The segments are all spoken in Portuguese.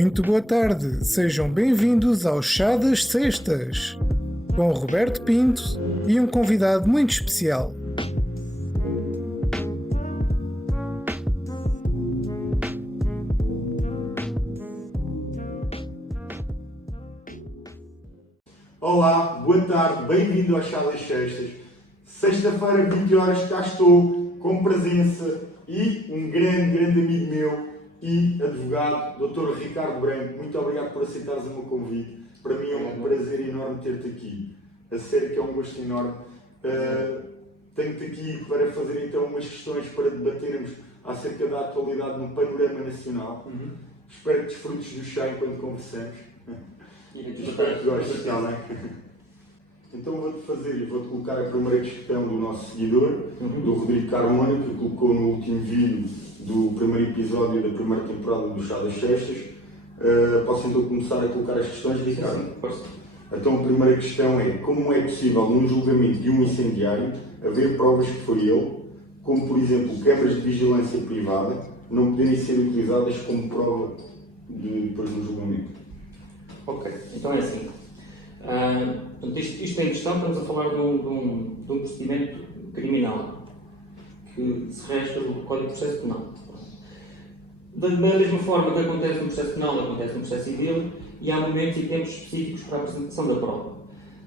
Muito boa tarde, sejam bem-vindos ao Chá das Sextas, com Roberto Pinto e um convidado muito especial. Olá, boa tarde, bem-vindo ao Chá das Sextas. Sexta-feira, 20 horas, cá estou, com presença e um grande amigo meu e advogado, Dr. Ricardo Branco. Muito obrigado por aceitares o meu convite. Para mim é um prazer enorme ter-te aqui. A sério que é um gosto enorme. Tenho-te aqui para fazer então umas questões para debatermos acerca da atualidade no panorama nacional. Espero que desfrutes do chá enquanto conversamos. Espero que gostes, está bem? Então vou-te colocar a primeira questão do nosso seguidor, do Rodrigo Carmona, que colocou no último vídeo do primeiro episódio da primeira temporada do Chá das Sextas. Posso então começar a colocar as questões, Ricardo? Sim, posso. Então a primeira questão é: como é possível, num julgamento de um incendiário, haver provas que foi ele, como por exemplo câmaras de vigilância privada, não poderem ser utilizadas como prova depois do julgamento? Ok, então é assim. Isto em questão, estamos a falar de um procedimento criminal que se resta do Código de Processo Penal. Da mesma forma que acontece no processo penal, acontece no processo civil, e há momentos e tempos específicos para a apresentação da prova.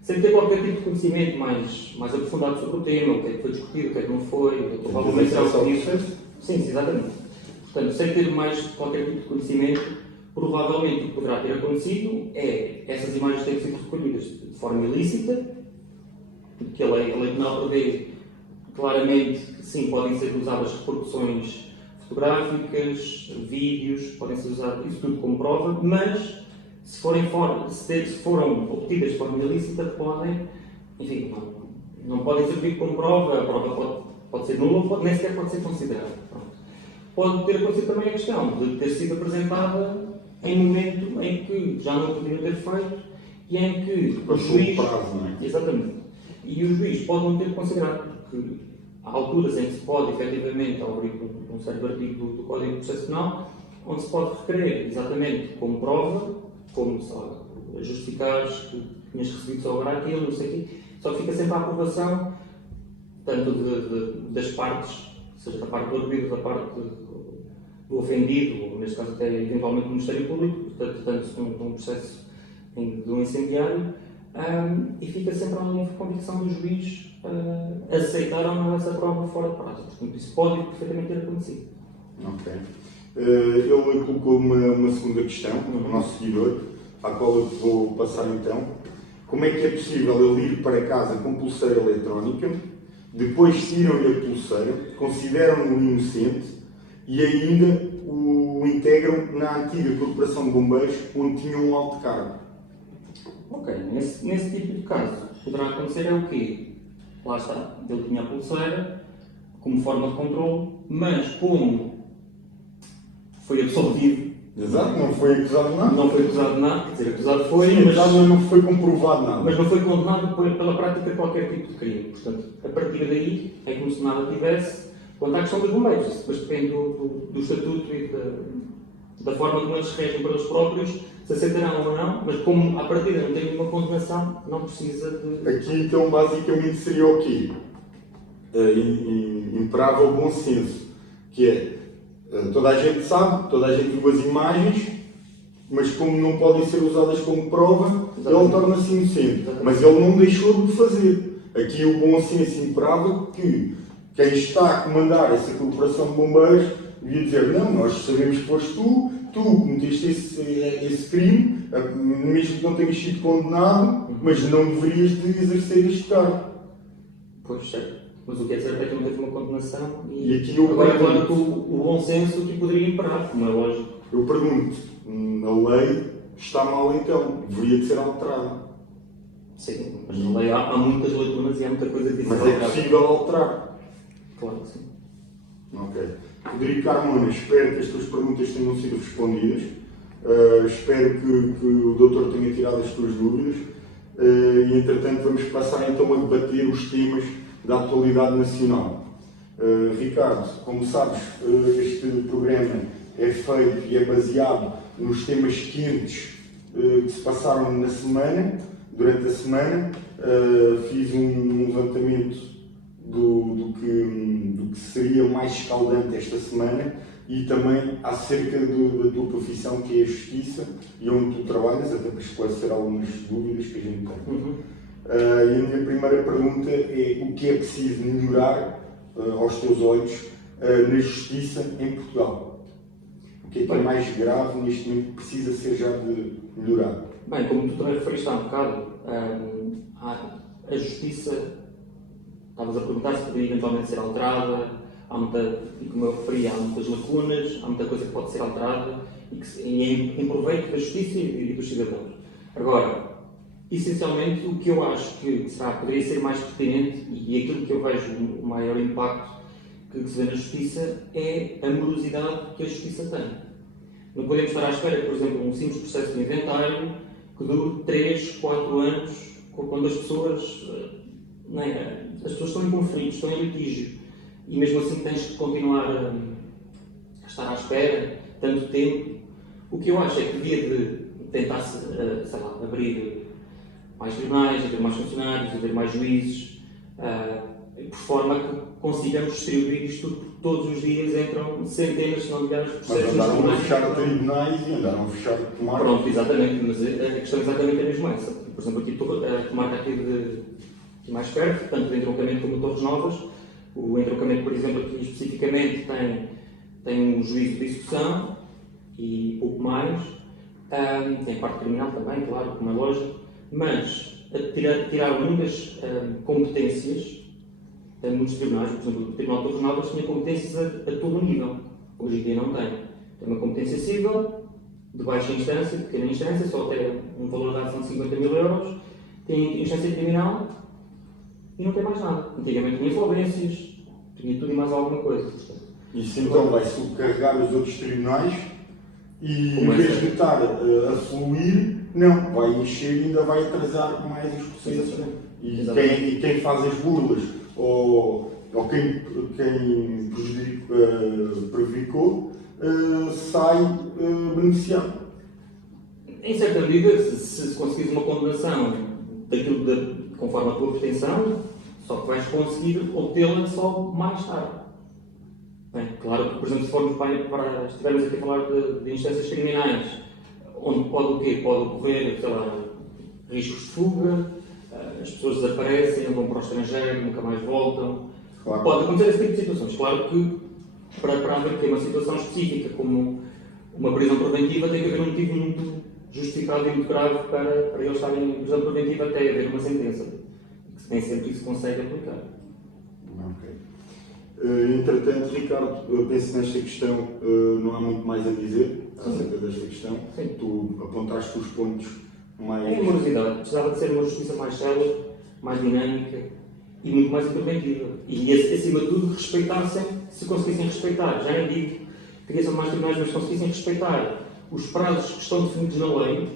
Sem ter qualquer tipo de conhecimento mais aprofundado sobre o tema, o que é que foi discutido, o que é que não foi, provavelmente será o que disse. Sim, exatamente. Portanto, sem ter mais qualquer tipo de conhecimento, provavelmente o que poderá ter acontecido é essas imagens terem sido recolhidas de forma ilícita, que a lei penal prevê claramente que sim, podem ser usadas reproduções fotográficas, vídeos, podem ser usados isso tudo como prova, mas se foram obtidas de forma ilícita, não podem servir como prova, a prova pode ser nula, nem sequer pode ser considerada. Pronto. Pode ter acontecido também a questão de ter sido apresentada em momento em que já não podiam ter feito e em que o juiz... prazo, não é? Exatamente. E o juiz pode não ter considerado, porque há alturas em que se pode, efetivamente, ao abrir um certo artigo do Código de Processo Penal, onde se pode requerer exatamente como prova, como justificares que tinhas recebido só agora aquilo, não sei o quê, só que fica sempre a aprovação, tanto das partes, seja da parte do arbítrio, da parte do ofendido, ou neste caso até eventualmente do Ministério Público, portanto de um processo de um incendiário, e fica sempre a livre convicção do juiz aceitar ou não essa prova fora de prazo. Portanto, isso pode perfeitamente ter acontecido. Ok. Ele colocou uma segunda questão, o nosso seguidor, à qual eu vou passar então. Como é que é possível ele ir para casa com pulseira eletrónica, depois tiram-lhe a pulseira, consideram-no inocente e ainda o integram na antiga Corporação de Bombeiros, onde tinham um alto cargo? Ok, nesse tipo de caso, poderá acontecer é o quê? Lá está, ele tinha a pulseira como forma de controle, mas como foi absolvido. Exato, não foi acusado de nada. Não foi acusado de nada, quer dizer, acusado foi, Sim, mas não foi comprovado nada. Mas não foi condenado pela prática de qualquer tipo de crime. Portanto, a partir daí, é como se nada tivesse. Quanto à questão dos bombeiros, isso depois depende do estatuto e da forma como eles se regem para eles próprios, se aceitarão ou não, mas como à partida não tem nenhuma condenação, não precisa de... Aqui então basicamente seria o quê? Imperava o bom senso, que é, toda a gente sabe, toda a gente viu as imagens, mas como não podem ser usadas como prova, ele torna-se inocente. Mas ele não deixou de fazer. Aqui o bom senso imperava que quem está a comandar essa corporação de bombeiros devia dizer: não, nós sabemos que foste tu cometeste esse crime, mesmo que não tenhas sido condenado, mas não deverias de exercer este cargo. Pois, certo. Mas o que é certo é que não teve uma condenação e aqui eu agora, claro que o bom senso que poderia imperar, como é lógico. Eu pergunto, a lei está mal então, deveria de ser alterada. Sim, mas na lei há muitas lacunas e há muita coisa que mas é possível alterar. Claro que sim. Ok. Rodrigo Carmona, espero que as tuas perguntas tenham sido respondidas. Espero que o doutor tenha tirado as tuas dúvidas. E entretanto vamos passar então a debater os temas da atualidade nacional. Ricardo, como sabes, este programa é feito e é baseado nos temas quentes que se passaram na semana, durante a semana. Fiz um levantamento do que seria mais escaldante esta semana e também acerca da tua profissão, que é a justiça, e onde tu trabalhas, até para esclarecer algumas dúvidas que a gente tem. E a minha primeira pergunta é: o que é preciso melhorar, aos teus olhos, na justiça em Portugal? O que é mais grave neste momento que precisa ser já de melhorado? Bem, como tu também referiste há um bocado, a justiça, estavas a perguntar se poderia eventualmente ser alterada, e como eu referi, há muitas lacunas, há muita coisa que pode ser alterada e é em proveito da justiça e dos cidadãos. Agora, essencialmente, o que eu acho que poderia ser mais pertinente e aquilo que eu vejo o maior impacto que se vê na justiça é a morosidade que a justiça tem. Não podemos estar à espera que, por exemplo, um simples processo de inventário que dure 3, 4 anos, quando as pessoas estão em conflito, estão em litígio, e mesmo assim tens que continuar a estar à espera tanto tempo. O que eu acho é que devia de tentar-se, abrir mais tribunais, haver mais funcionários, haver mais juízes, por forma que consigamos distribuir isto tudo, porque todos os dias entram centenas, se não milhares de processos. Mas andaram a fechar tribunais e andaram a fechar comarcas. Pronto, exatamente, mas a questão é exatamente a mesma essa. Por exemplo, aqui a comarca aqui de mais perto, tanto o entroncamento como o Torres Novas. O entroncamento, por exemplo, aqui especificamente tem um juízo de execução e pouco mais. Tem parte criminal também, claro, como é lógico, mas tirar muitas competências. Tem muitos tribunais, por exemplo, o Tribunal de Torres Novas tinha competências a todo o nível. Hoje em dia não tem. Tem uma competência civil, de baixa instância, de pequena instância, só até um valor de ação de 50 mil euros. Tem instância criminal e não tem mais nada. Antigamente tinha insolvências, tinha tudo e mais alguma coisa. Isso então vai subcarregar os outros tribunais e, em vez de estar a fluir, não, vai encher e ainda vai atrasar mais os processos. E quem faz as burlas ou quem prejudicou sai beneficiado. Em certa medida, se conseguires uma condenação daquilo conforme a tua pretensão, só que vais conseguir obtê-la só mais tarde. Bem, claro que, por exemplo, se formos para estivermos aqui a falar de instâncias criminais, onde pode o quê? Pode ocorrer, sei lá, riscos de fuga, as pessoas desaparecem, vão para o estrangeiro, nunca mais voltam. Claro. Pode acontecer esse tipo de situações. Claro que, para haver uma situação específica, como uma prisão preventiva, tem que haver um motivo muito justificado e muito grave para eles estarem em prisão preventiva até haver uma sentença. Que nem sempre isso consegue aplicar. Ok. Entretanto, Ricardo, eu penso nesta questão, não há muito mais a dizer acerca desta questão. Sim. Tu apontaste os pontos mais... É a morosidade. Precisava de ser uma justiça mais célere, mais dinâmica e muito mais interventiva. E, acima de tudo, respeitassem, se conseguissem respeitar, já nem digo criação de mais tribunais, mas conseguissem respeitar os prazos que estão definidos na lei.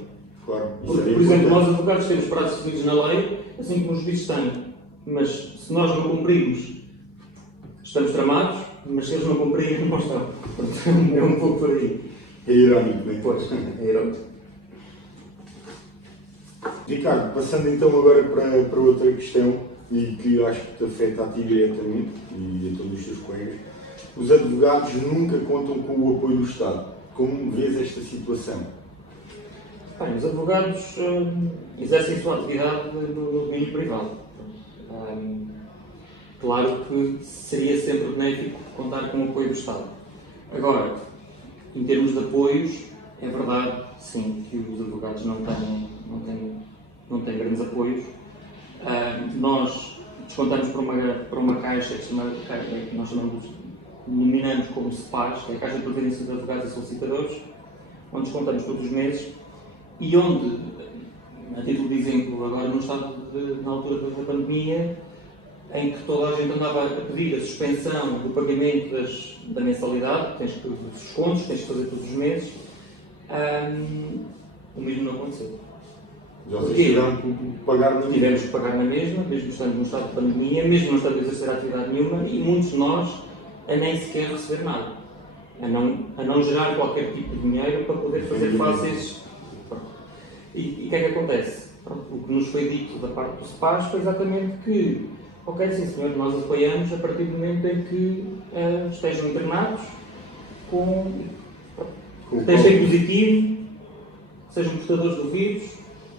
Claro. Por exemplo, nós advogados temos prazos definidos na lei, assim como os juízes têm. Mas se nós não cumprirmos, estamos tramados, mas se eles não cumprirem, não estão. É um pouco por aí. É irónico, não é? Pois, é irónico. Ricardo, passando então agora para outra questão, e que acho que te afeta a ti diretamente e a todos os teus colegas. Os advogados nunca contam com o apoio do Estado. Como vês esta situação? Bem, os advogados exercem a sua atividade no domínio privado. Claro que seria sempre benéfico contar com o apoio do Estado. Agora, em termos de apoios, é verdade, sim, que os advogados não têm grandes apoios. Nós descontamos para uma caixa que nós denominamos como CEPAS, que é a Caixa de Previdência de Advogados e Solicitadores, onde descontamos todos os meses e onde, a título de exemplo, agora no estado na altura da pandemia, em que toda a gente andava a pedir a suspensão do pagamento da mensalidade, dos descontos, tens que fazer todos os meses, o mesmo não aconteceu. Já tiveram que pagar na Tivemos que pagar na mesma, mesmo estando no estado de pandemia, mesmo não estando a exercer atividade nenhuma, e muitos de nós a nem sequer receber nada. a não gerar qualquer tipo de dinheiro para poder fazer face a esses. E o que é que acontece? Pronto, o que nos foi dito da parte do SPAS foi exatamente que, ok, sim senhor, nós apoiamos a partir do momento em que estejam internados com testem positivo, que sejam portadores do vírus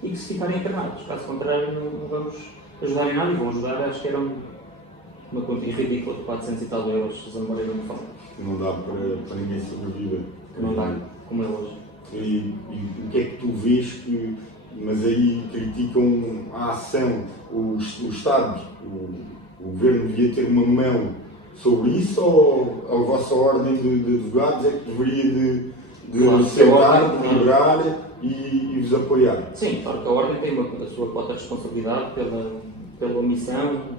e que se ficarem internados. Caso contrário, não vamos ajudar em nada e vão ajudar, acho que era uma quantia ridícula de 400 e tal euros, se a memória não me fala. Não dá para ninguém sobreviver. Que não dá, como é hoje. E o que é que tu vês que, mas aí criticam a ação, o Estado, o Governo devia ter uma mão sobre isso, ou a vossa ordem de advogados é que deveria de sentar, equilibrar e vos apoiar? Sim, claro que a ordem tem a sua cota de responsabilidade pela omissão.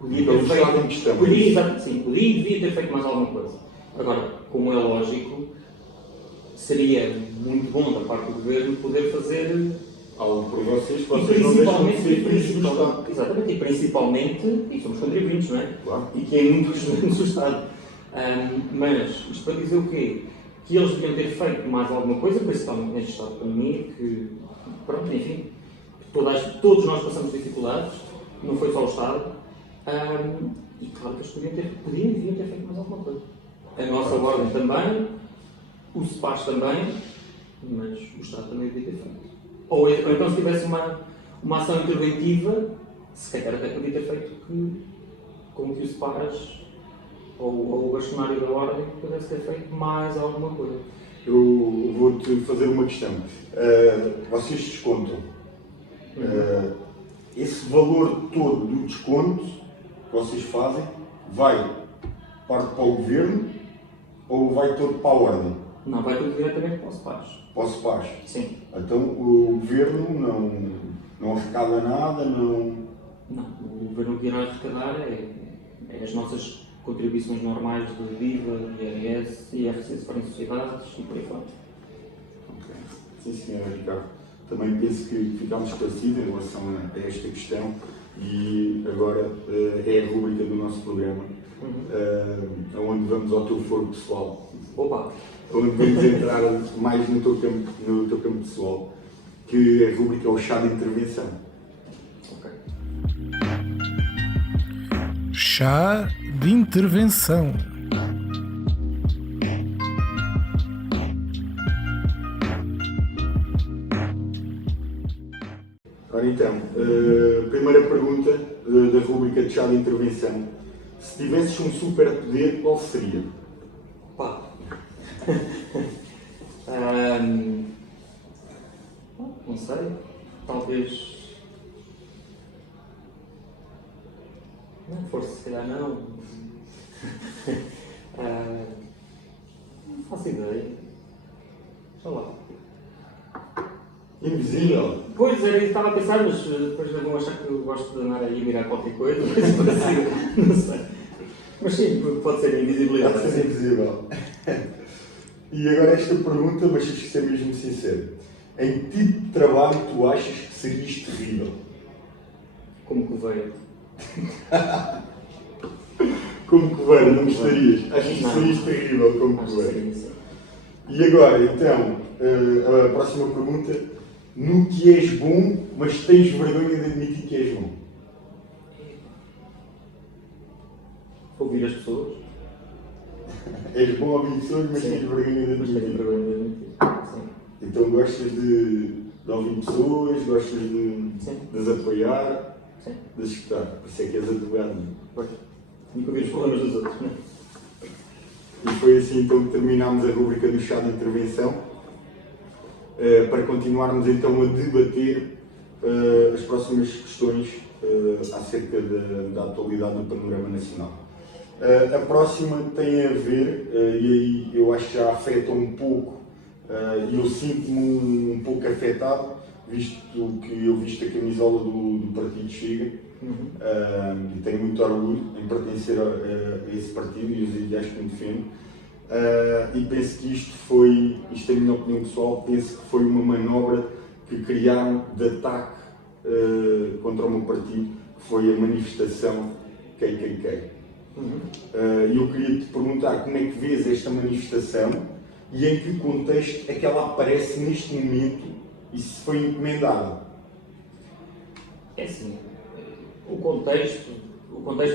Podia ter feito, podia e devia ter feito mais alguma coisa. Agora, como é lógico, seria muito bom da parte do Governo poder fazer algo por vocês não deixam de ser filhos do Estado. Exatamente, e principalmente, e somos contribuintes, não é? Claro. E que é muitos menos o Estado. Mas, isto para dizer o quê? Que eles deviam ter feito mais alguma coisa, principalmente neste estado de pandemia, que, pronto, enfim, todos nós passamos dificuldades, não foi só o Estado, e claro que eles deviam ter feito mais alguma coisa. A nossa ordem também, o SPAS também, mas o Estado também devia ter feito. Ou então se tivesse uma ação interventiva, se calhar até podia ter feito com que o SPAS ou o bastonário da ordem pudesse ter feito mais alguma coisa. Eu vou-te fazer uma questão. Vocês descontam. Esse valor todo do desconto que vocês fazem parte para o Governo ou vai todo para a ordem? Não, vai tudo diretamente para o SPAS. Para o SPAS? Sim. Então o Governo não arrecada nada, não... Não, o Governo que irá arrecadar é as nossas contribuições normais de IVA, IRS, IRC, se forem sociedades e por aí fora. Ok. Sim, senhor Ricardo. Também penso que ficámos esclarecidos em relação a esta questão e agora é a rubrica do nosso programa, onde vamos ao teu foro pessoal. Opa! Onde vamos entrar mais no teu campo pessoal, que a rubrica é o chá de intervenção. Ok. Chá de intervenção. Ora então, primeira pergunta da rubrica de chá de intervenção. Se tivesses um superpoder, qual seria? Pá! Não sei, talvez. Não, força, se calhar não. Não faço ideia. Sei lá. Invisível? Pois era isso que estava a pensar, mas depois vão achar que eu gosto de andar aí a mirar qualquer coisa, mas assim, não sei. Mas sim, pode ser invisibilidade. Pode ser invisível. E agora esta pergunta, mas tens que ser mesmo sincero. Em que tipo de trabalho tu achas que serias terrível? Como que veio? Como coveiro, não gostarias? Achas que serias terrível como coveiro? E agora, então, a próxima pergunta. No que és bom, mas tens vergonha de admitir que és bom? Ouvir as pessoas. És bom a ouvir pessoas, mas Sim. tens vergonha de Mas tenho admitir. vergonha de admitir. Sim. Então gostas de ouvir pessoas, gostas de as apoiar, Sim. de as escutar. Por isso é que és advogado. Pois. Tenho que ouvir os problemas dos outros, não é? E foi assim então que terminámos a rubrica do chá de intervenção. Para continuarmos então a debater as próximas questões acerca da atualidade do panorama nacional. A próxima tem a ver, e aí eu acho que já afeta um pouco, e eu sinto-me um pouco afetado, visto que eu visto a camisola do Partido Chega, e tenho muito orgulho em pertencer a esse partido e os ideais que me defendo. E penso que isto é a minha opinião pessoal, penso que foi uma manobra que criaram de ataque contra o meu partido, que foi a manifestação KKK. eu queria te perguntar como é que vês esta manifestação e em que contexto é que ela aparece neste momento e se foi encomendada. É assim, o contexto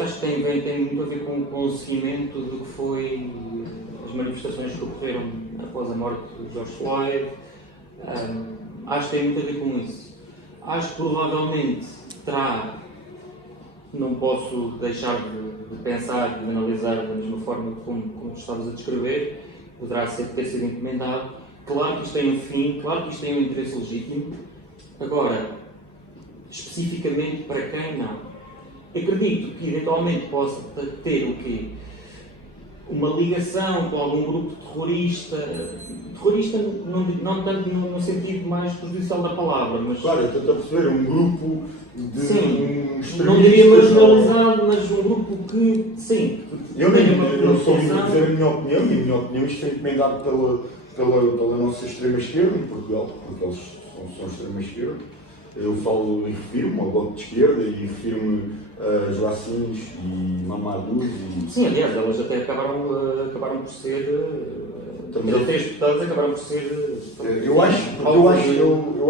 acho que tem muito a ver com o seguimento do que foi as manifestações que ocorreram após a morte de George Floyd. Acho que tem muito a ver com isso. Acho que provavelmente terá, não posso deixar de pensar e de analisar da mesma forma como estavas a descrever, poderá ter sido encomendado. Claro que isto tem um fim, claro que isto tem um interesse legítimo. Agora, especificamente para quem, não. Acredito que eventualmente possa ter o quê? Uma ligação com algum grupo terrorista não tanto no sentido mais prejudicial da palavra, mas... Claro, eu estou a perceber, um grupo de sim, não diria marginalizado, mas um grupo que, sim... Eu só vim dizer a minha opinião, e a minha opinião isto foi encomendado pela nossa extrema-esquerda em Portugal, porque eles são extrema-esquerda. Eu falo e refiro-me ao Bloco de Esquerda e refiro-me a Joacins e Mamadou. Sim, aliás, elas até acabaram por ser... Também três deputados acabaram por ser... Eu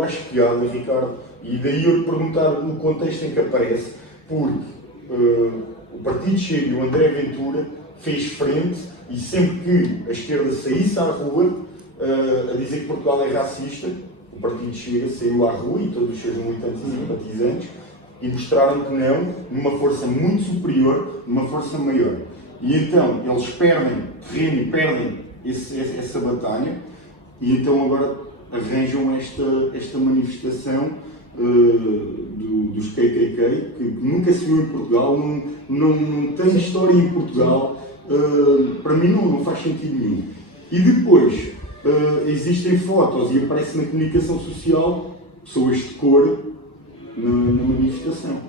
acho que há, Ricardo, e daí eu te perguntar no contexto em que aparece, porque o Partido Chega e o André Ventura fez frente e sempre que a esquerda saísse à rua a dizer que Portugal é racista, o Partido Chega saiu à rua e todos os seus militantes e simpatizantes e mostraram que não, numa força muito superior, numa força maior. E então eles perdem terreno e perdem essa batalha e então agora arranjam esta manifestação dos KKK, que nunca se viu em Portugal, não tem história em Portugal, para mim não faz sentido nenhum. E depois existem fotos e aparece na comunicação social pessoas de cor na manifestação.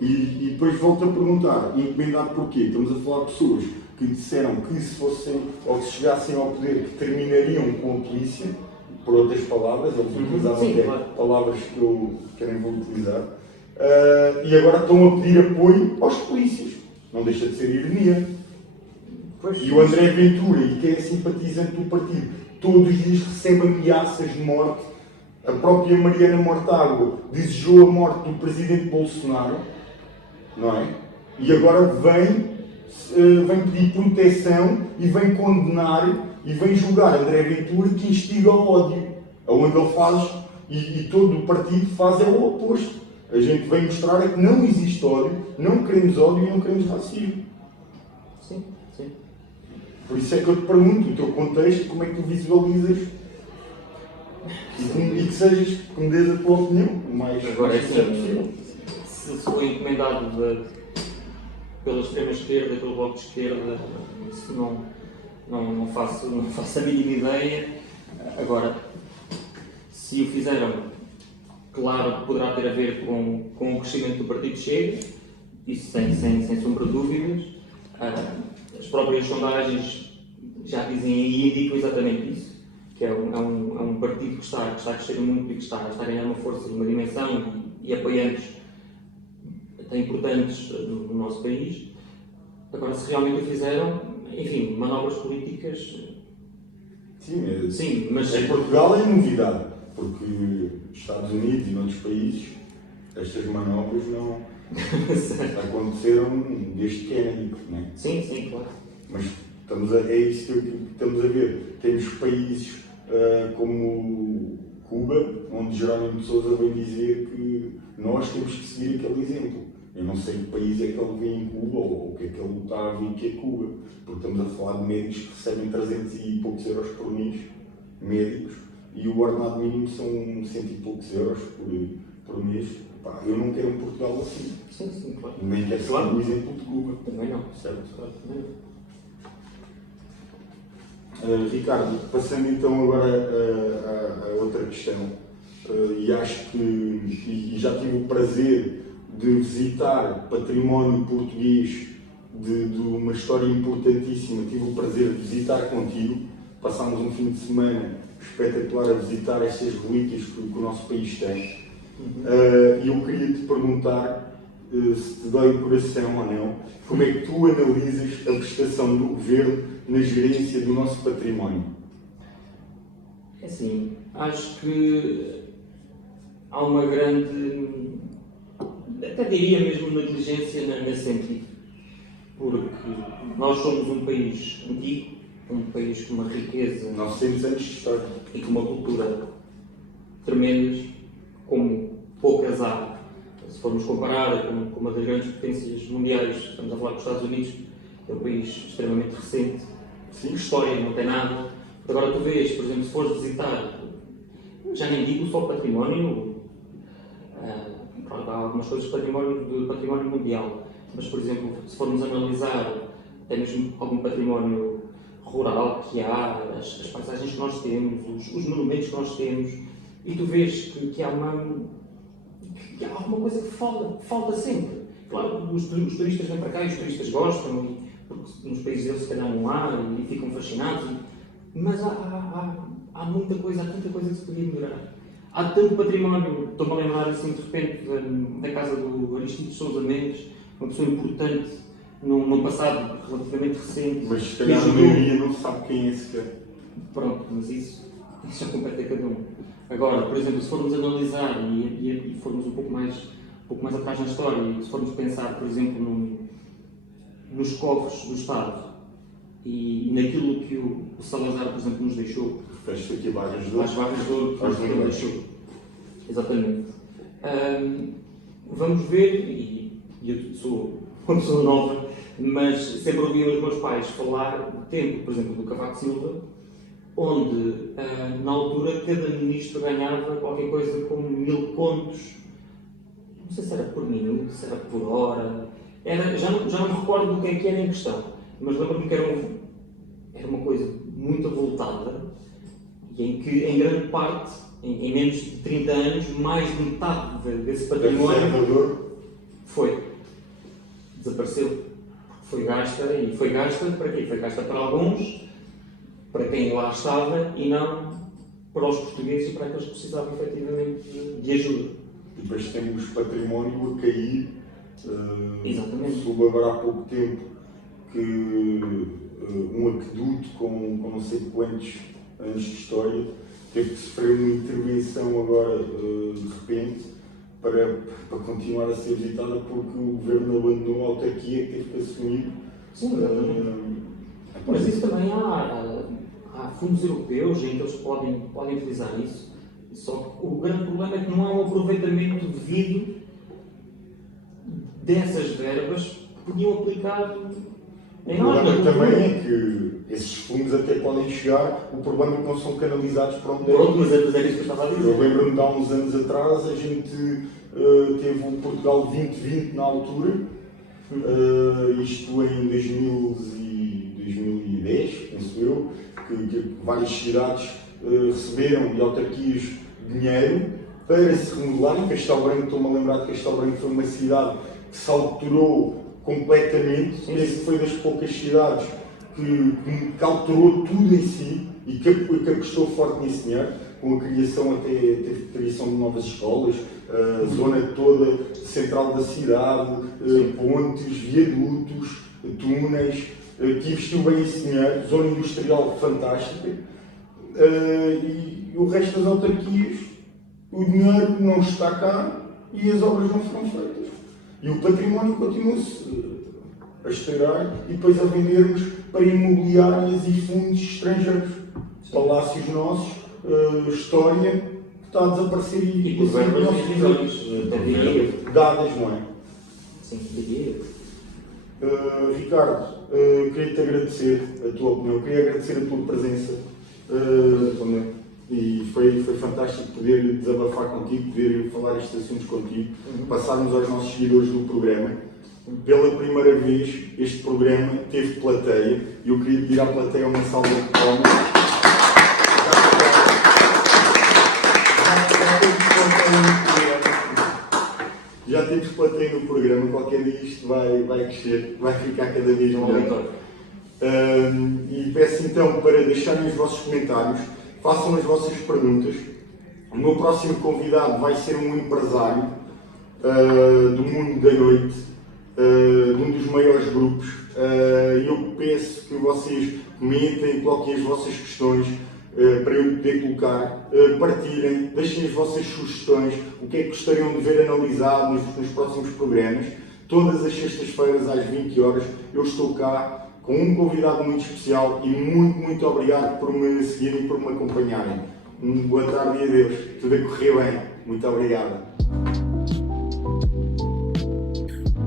E depois volto a perguntar, encomendado porquê? Estamos a falar de pessoas que disseram que se fossem ou que se chegassem ao poder que terminariam com a polícia, por outras palavras, eles utilizavam palavras que eu nem vou utilizar, e agora estão a pedir apoio aos polícias. Não deixa de ser ironia. E o André Ventura, e que é simpatizante do partido, todos os dias recebe ameaças de morte. A própria Mariana Mortágua desejou a morte do presidente Bolsonaro, não é? E agora vem pedir proteção e vem condenar e vem julgar André Ventura que instiga o ódio. Onde ele faz, e todo o partido faz é o oposto. A gente vem mostrar é que não existe ódio, não queremos ódio e não queremos racismo. Sim, sim. Por isso é que eu te pergunto, o teu contexto, como é que tu visualizas e que me dês a tua opinião o mais agora, possível. Se foi encomendado pela extrema-esquerda e pelo Bloco de Esquerda, isso não faço a mínima ideia. Agora, se o fizeram, claro que poderá ter a ver com o crescimento do Partido Chega, isso sem sombra de dúvidas. As próprias sondagens já dizem e indicam exatamente isso, que é um partido que está a crescer muito e que está a ganhar uma força, uma dimensão e apoiantes até importantes no nosso país. Agora, se realmente o fizeram, enfim, manobras políticas... Sim, mas em Portugal é novidade, porque Estados Unidos e outros países, estas manobras não aconteceram desde Kennedy, não é? Sim, claro. Mas é isso que estamos a ver. Temos países como Cuba, onde Jerónimo de Sousa vem dizer que nós temos que seguir aquele exemplo. Eu não sei que país é que ele vê em Cuba ou o que é que ele está a ver que é Cuba, porque estamos a falar de médicos que recebem 300 e poucos euros por mês, médicos, e o ordenado mínimo são 100 e poucos euros por mês. Pá, eu não quero um Portugal assim. Sim, claro. Nem quero ser um exemplo de Cuba. Também não. Certo? Claro, também não. Ricardo, passando então agora a outra questão, e acho que e já tive o prazer de visitar património português de uma história importantíssima, tive o prazer de visitar contigo, passámos um fim de semana espetacular a visitar estas relíquias que o nosso país tem. E eu queria te perguntar se te dói o coração ou não, como é que tu analisas a prestação do Governo na gerência do nosso património? É assim, acho que há uma grande, até diria mesmo, negligência nesse sentido. Porque nós somos um país antigo, um país com uma riqueza 900 anos de história. e com uma cultura tremendas, como poucas há. Se formos comparar com uma das grandes potências mundiais, estamos a falar dos Estados Unidos, é um país extremamente recente, Sim. história não tem nada. Agora tu vês, por exemplo, se fores visitar, já nem digo só património, claro, há algumas coisas do património mundial, mas por exemplo, se formos analisar até mesmo algum património rural que há, as paisagens que nós temos, os monumentos que nós temos, e tu vês que há alguma coisa que falta sempre. Claro, os turistas vêm para cá e os turistas gostam, porque nos países deles se calhar não há e ficam fascinados, mas há muita coisa, há tanta coisa que se podia melhorar. Há tanto património, estou-me a lembrar assim de repente da casa do Aristides Sousa Mendes, uma pessoa importante num passado relativamente recente. Mas se calhar a maioria não sabe quem é sequer. Pronto, mas isso já compete a cada um. Agora, por exemplo, se formos analisar e formos um pouco mais atrás na história, e se formos pensar, por exemplo, nos cofres do Estado e naquilo que o Salazar, por exemplo, nos deixou, Fecha aqui barras de as barras de ouro que ele deixou. Exatamente. Vamos ver, e eu sou uma pessoa nova, mas sempre ouvi os meus pais falar do tempo, por exemplo, do Cavaco Silva, onde, na altura, cada ministro ganhava qualquer coisa como 1000 contos, não sei se era por minuto, se era por hora, já não me recordo do que era em questão, mas lembro-me que era uma coisa muito avultada, e em que, em grande parte, em menos de 30 anos, mais de metade desse património desapareceu. Foi gasta para quê? Foi gasta para alguns, para quem lá estava, e não para os portugueses e para aqueles que precisavam efetivamente de ajuda. E depois temos património a cair. Exatamente. Soube agora há pouco tempo que um aqueduto com não sei quantos anos de história teve que sofrer uma intervenção agora de repente para continuar a ser visitada porque o governo abandonou a autarquia que teve que assumir. Sim, mas isso também há fundos europeus em que eles podem utilizar isso. Só que o grande problema é que não há um aproveitamento devido dessas verbas que podiam aplicar em nós. O problema também é que esses fundos até podem chegar, o problema é que não são canalizados para onde Pronto, mas era isso que eu estava a dizer. Eu lembro-me de há uns anos atrás, a gente teve o Portugal 2020 na altura, isto em 2010, penso eu, que várias cidades receberam e autarquias dinheiro para se remodelarem. Castelo Branco, estou-me a lembrar de Castelo Branco, foi uma cidade que se alterou completamente. Penso que foi das poucas cidades que alterou tudo em si e que apostou forte nesse dinheiro, com a criação teve criação de novas escolas, a zona toda central da cidade, pontes, viadutos, túneis, que investiu bem esse dinheiro, zona industrial fantástica, e o resto das autarquias, o dinheiro não está cá e as obras não foram feitas. E o património continua-se a estourar e depois a vendermos para imobiliárias e fundos estrangeiros. Palácios nossos, história que está a desaparecer E por verbas irrisórias, dadas, não é? Sim, diria. Ricardo, queria-te agradecer a tua opinião, queria agradecer a tua presença e foi fantástico poder desabafar contigo, poder falar estes assuntos contigo, passarmos aos nossos seguidores do programa. Pela primeira vez este programa teve plateia e eu queria pedir à plateia uma salva de palmas. Já temos plateia no programa, qualquer dia isto vai crescer, vai ficar cada vez melhor. E peço então para deixarem os vossos comentários, façam as vossas perguntas. O meu próximo convidado vai ser um empresário do mundo da noite, de um dos maiores grupos. Eu peço que vocês comentem, coloquem as vossas questões para eu poder colocar, partilhem, deixem as vossas sugestões, o que é que gostariam de ver analisado nos próximos programas. Todas as sextas-feiras às 20 horas eu estou cá com um convidado muito especial e muito obrigado por me seguirem e por me acompanharem. Boa tarde e adeus. Tudo a correr bem. Muito obrigado.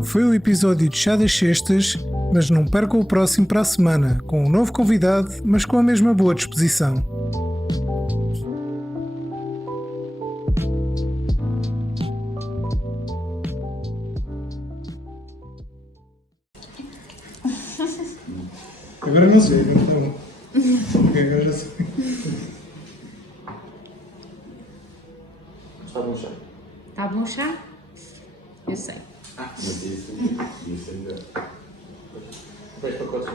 Foi o episódio de Chá das Sextas, mas não percam o próximo para a semana, com um novo convidado, mas com a mesma boa disposição. Agora não sei, então. Agora já sei. Está bom chá. Tá bom chá? Eu sei. Mas isso ainda. 10 pacotes.